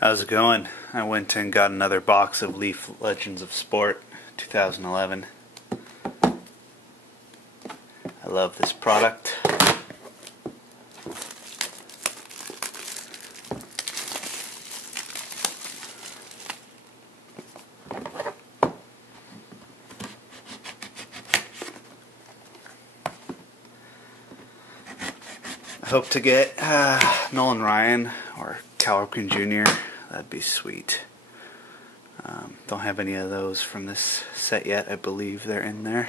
How's it going? I went and got another box of Leaf Legends of Sport 2011. I love this product. I hope to get Nolan Ryan or Cal Ripken Jr. That'd be sweet. Don't have any of those from this set yet. I believe they're in there.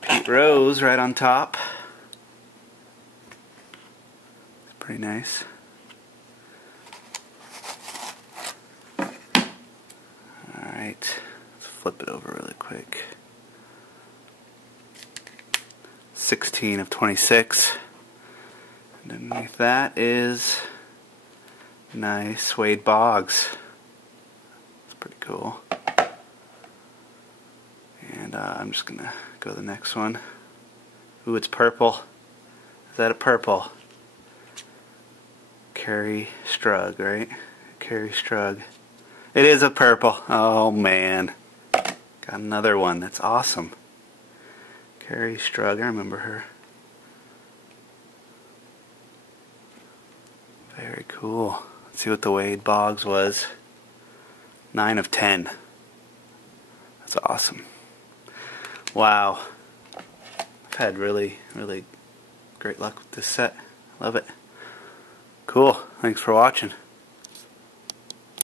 Pete Rose right on top. It's pretty nice. Alright, let's flip it over really quick. 16 of 26. And underneath that is nice Wade Boggs. It's pretty cool. And I'm just gonna go to the next one. Ooh, it's purple. Is that a purple? Carey Strug, right? Carey Strug. It is a purple. Oh man. Got another one. That's awesome. Carey Strug, I remember her. Very cool. Let's see what the Wade Boggs was. 9 of 10. That's awesome. Wow. I've had really great luck with this set. Love it. Cool. Thanks for watching.